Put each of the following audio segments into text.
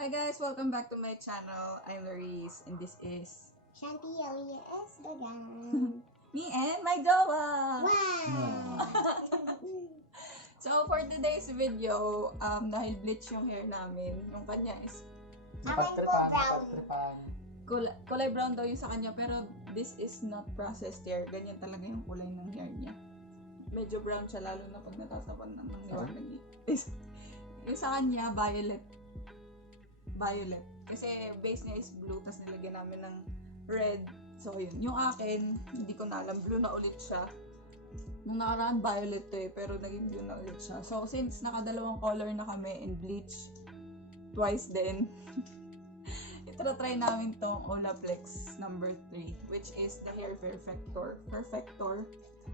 Hi guys, welcome back to my channel. I'm Laris and this is Shanti Elias Dagan. me and my jowa. Wow! So for today's video, dahil bleach yung hair namin, yung kanya is Napagtripan. kulay brown daw yung sa kanya, pero this is not processed hair. Ganyan talaga yung kulay ng hair niya. Medyo brown siya, lalo na pag natasapan ng liwanag niya. Yung sa kanya, violet. Kasi base niya is blue, tapos nilagyan namin ng red. So yun. Yung akin, hindi ko na alam, blue na ulit siya. Nung nakaraan violet to pero naging blue na ulit siya. So since nakadalawang color na kami in bleach, twice din, try namin tong Olaplex number 3, which is the hair perfector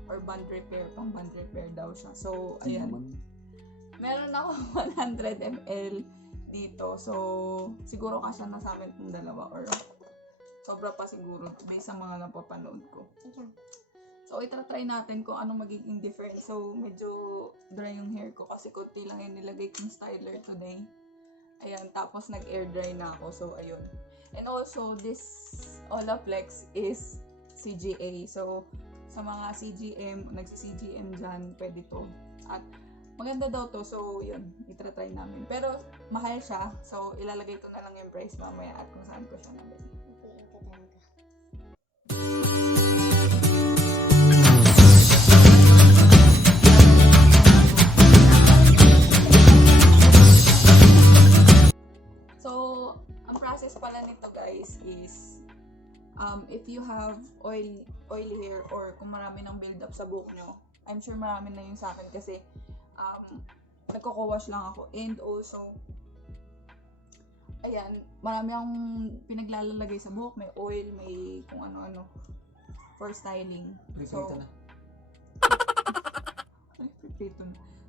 or band repair. Pang band repair daw siya. So ayan. Meron ako 100 ml dito. So, siguro kasya na sa amin itong dalawa or sobra pa siguro based sa mga napapanood ko. So, try natin kung anong magiging difference. So, medyo dry yung hair ko kasi konti lang yung nilagay kong styler today. Ayan, tapos nag-air dry na ako. So, ayun. And also, this Olaplex is CGA. So, sa mga CGM, nagsi-CGM dyan, pwede to. At maganda daw to, so yun, try namin. Pero mahal siya, so ilalagay ko na lang yung price mamaya at kung saan ko siya nabili. So, ang process pala nito guys is if you have oily hair or kung marami ng build up sa buhok nyo, I'm sure marami na yun sa akin kasi nagko-co-wash lang ako, and also ayan, marami akong pinaglalagay sa buhok, may oil, may kung ano-ano for styling.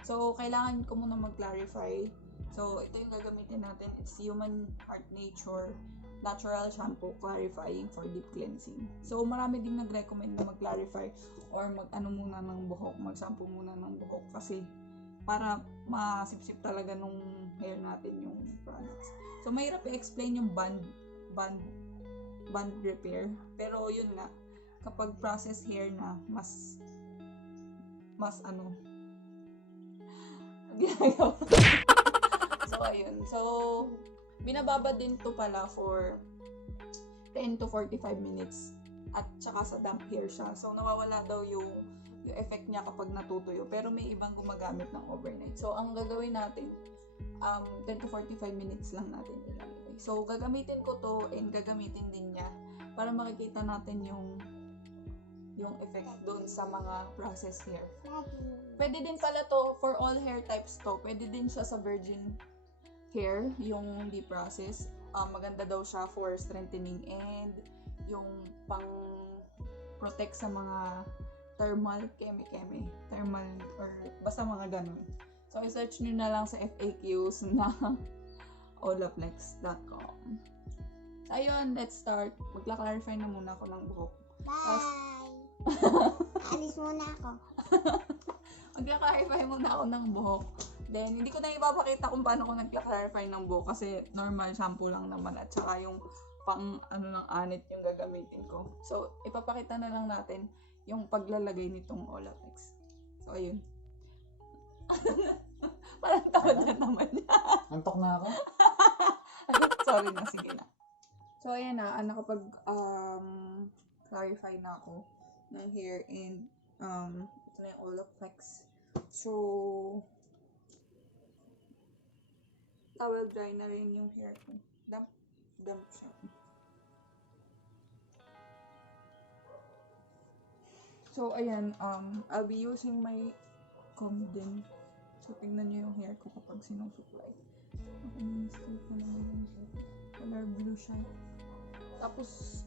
So kailangan ko muna mag-clarify. So ito yung gagamitin natin, it's Human Heart Nature Natural Shampoo Clarifying for Deep Cleansing. So marami din nag-recommend na mag-clarify or mag-ano muna ng buhok, mag-shampoo muna ng buhok kasi para masipsip talaga nung hair natin yung products. So mahirap i-explain yung band repair, pero yun nga, kapag processed hair na mas ginagawa. So ayun. So binababa din to pala for 10 to 45 minutes at saka sa damp hair siya. So nawawala daw yung effect niya kapag natutuyo, pero may ibang gumagamit ng overnight. So ang gagawin natin 10 to 45 minutes lang natin ilalagay. So gagamitin ko to and gagamitin din niya para makikita natin yung effect doon sa mga processed hair. Pwede din pala to for all hair types to. Pwede din siya sa virgin hair, yung hindi processed. Maganda daw siya for strengthening and yung pang protect sa mga thermal or basta mga ganun. So i-search nyo na lang sa FAQs na olaplex.com. So ayun, let's start. Magla-clarify na muna ako ng buhok. Bye! Alis muna ako. Magla-clarify muna ako ng buhok. Then, hindi ko na ipapakita kung paano ko nagla-clarify ng buhok kasi normal shampoo lang naman at saka yung pang ng anit yung gagamitin ko. So, ipapakita na lang natin yung paglalagay nitong Olaplex. So, ayun. Parang tawad na naman niya. Antok na ako. Sorry na, sige na. So, ayan na. Nakapag clarify na ako ng hair and ito na yung Olaplex. So, towel dry na rin yung hair ko. Damp siya. So, ayan, I'll be using my comb din. So, tingnan nyo yung hair ko kapag sinusupply. Color blue siya. Tapos,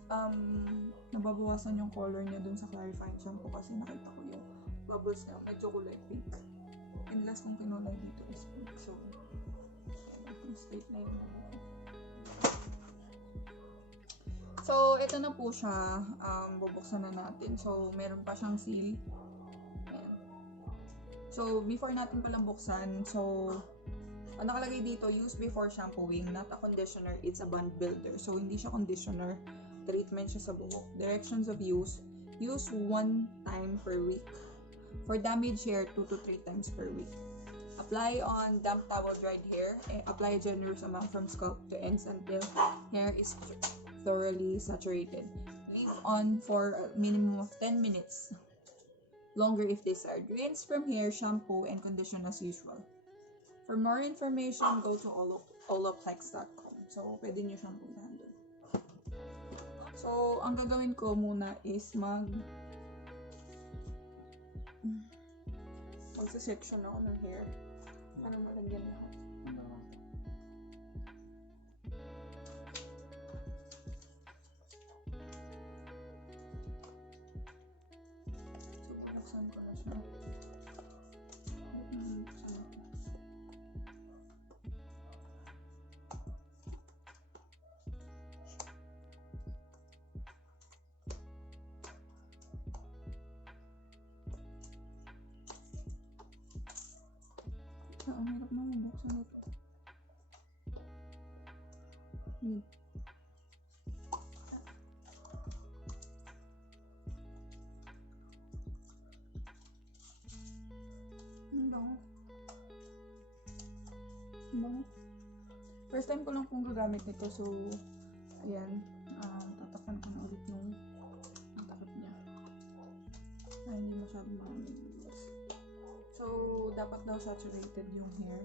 nababawasan yung color niya dun sa clarifying shampoo kasi nakita ko yung bubbles na medyo kulay pink. And last kong kinulay dito is pink. So, straight na yun. So, ito na po siya. Bubuksan na natin. So, meron pa siyang seal. Ayan. So, before natin palang buksan, so, Ang nakalagay dito, use before shampooing, not a conditioner, it's a bond builder. So, hindi siya conditioner, treatment siya sa buhok. Directions of use, use 1 time per week. For damaged hair, 2 to 3 times per week. Apply on damp towel dried hair. Apply a generous amount from scalp to ends until hair is thoroughly saturated. Leave on for a minimum of 10 minutes. Longer if desired. Rinse from hair, shampoo, and condition as usual. For more information, go to Olaplex.com. So, pwede nyo siyang puntahan doon. So, ang gagawin ko muna is magsa-section ako ng hair para malagyan lahat. So, binuksan ko na siya. Ang hirap na mabuksan ito. First time ko lang pong gagamit nito, so ayan, tatakpan ko na ulit yung takip niya. Ay, hindi masyadong mamilis. So, dapat daw saturated yung hair.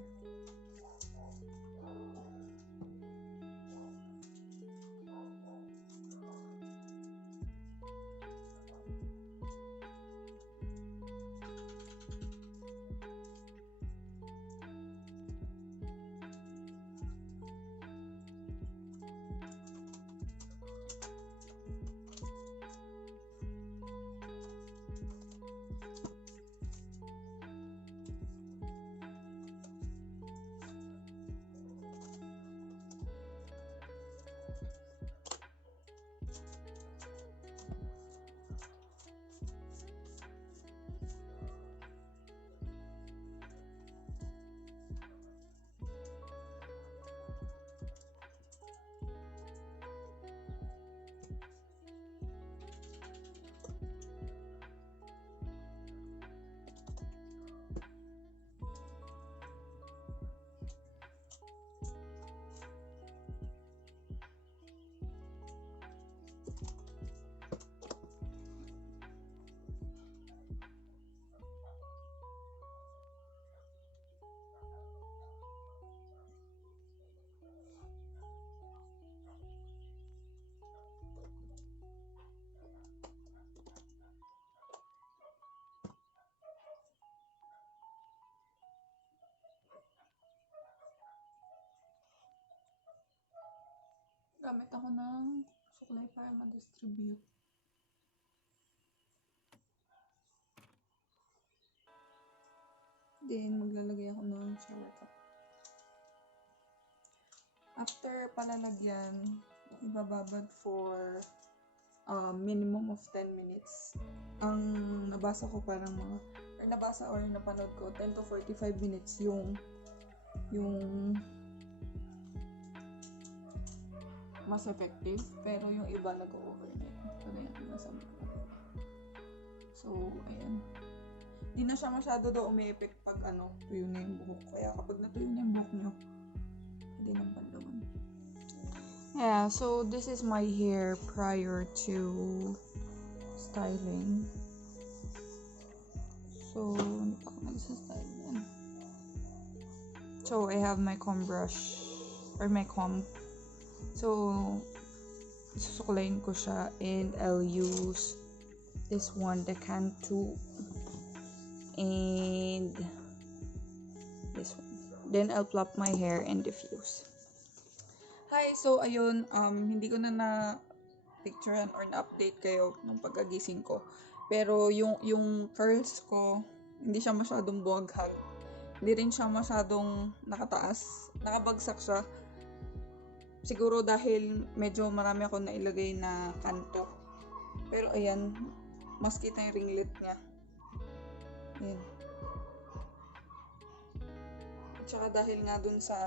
Gamit ako ng suklay para ma-distribute. Then, maglalagay ako ng shower cap. After palalagyan, ibababad for minimum of 10 minutes. Ang nabasa ko parang nabasa or napanood ko, 10 to 45 minutes yung mas effective, pero yung iba nag-overnight. So, ayan. Di na siya masyado daw umi-effect pag tuyo na yung buhok. Kaya kapag natuyo na yung buhok nyo, pwede nang bandaman. Yeah, so this is my hair prior to styling. So, hindi pa ako nagsa-style yan. So, I have my comb brush, or my comb. So, susuklayin ko siya, and I'll use this one, the Cantu, and this one. Then, I'll plop my hair and diffuse. Hi! So, ayun, hindi ko na picturean or na-update kayo nung pagkagising ko. Pero, yung curls ko, hindi siya masyadong buwaghag. Hindi rin siya masyadong nakataas. Nakabagsak siya. Siguro dahil medyo marami ako nailagay na kanto. Pero ayan, mas kita yung ringlet niya. Ayan. Tsaka dahil nga dun sa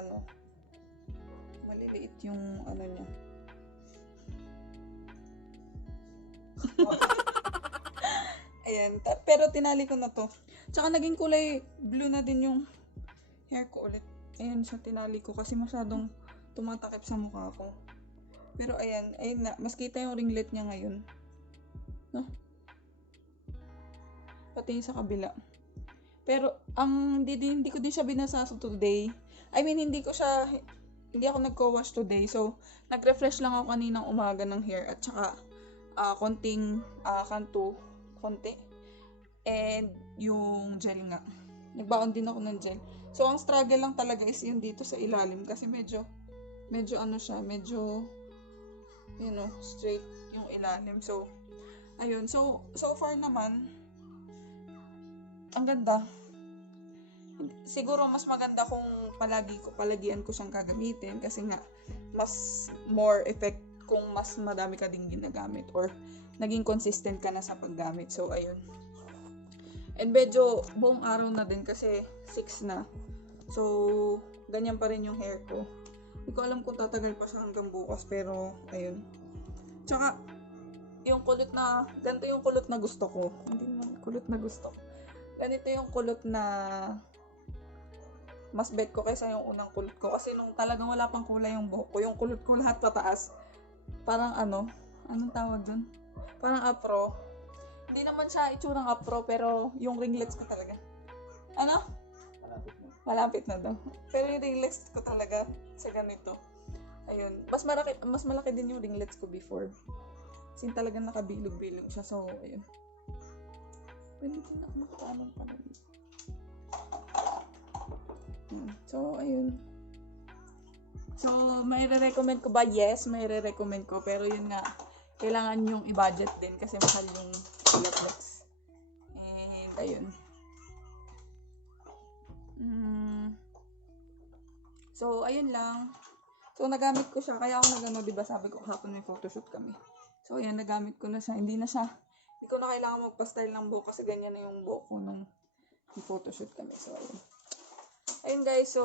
maliliit yung niya. Ayan, pero tinali ko na to. Tsaka naging kulay blue na din yung hair ko ulit. Ayan siya, tinali ko kasi masyadong tumatakip sa mukha ko. Pero ayan na, mas kita yung ringlet niya ngayon. No? Pati yung sa kabila. Pero hindi ko din siya binasa today. I mean, hindi ako nagko-wash today. So, nag-refresh lang ako kaninang umaga ng hair at saka konting konti. And yung gel nga. Nagbaon din ako ng gel. So, ang struggle lang talaga is yun dito sa ilalim kasi medyo siya, medyo straight yung ilalim. So, ayun. So far naman, ang ganda. Siguro mas maganda kung palagian ko siyang gagamitin kasi nga mas more effect kung mas madami ka ding ginagamit or naging consistent ka na sa paggamit. So, ayun. And medyo buong araw na din kasi 6 na. So, ganyan pa rin yung hair ko. Hindi ko alam kung tatagal pa siya hanggang bukas pero, ayun. Tsaka, ganito yung kulot na gusto ko. Hindi naman kulot na gusto ko. Ganito yung kulot na mas bet ko kaysa yung unang kulot ko. Kasi nung talagang wala pang kulay yung buhok ko, yung kulot ko lahat pataas. Parang anong tawag dun? Parang afro. Hindi naman siya itsurang afro, pero yung ringlets ko talaga. Malapit na daw. Pero yung ringlets ko talaga sa ganito. Ayun. Mas malaki din yung ringlets ko before. Kasi talagang nakabilog-bilog siya. So, ayun. Pwede din ako makatanong pa rin. So, ayun. So, may re-recommend ko ba? Yes, may re-recommend ko. Pero yun nga, kailangan yung i-budget din kasi mahal yung Olaplex. And, ayun. So, ayun lang. So, nagamit ko siya. Kaya ako diba sabi ko kahapon may photoshoot kami. So, ayan, nagamit ko na siya. Hindi ko na kailangan magpa-style ng buhok kasi ganyan na yung buhok ko nung photoshoot kami. So, ayun. Ayun guys, so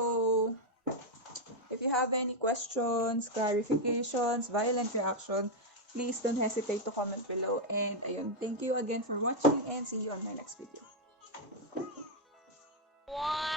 if you have any questions, clarifications, violent reaction, please don't hesitate to comment below. And ayun, thank you again for watching and see you on my next video. Wow!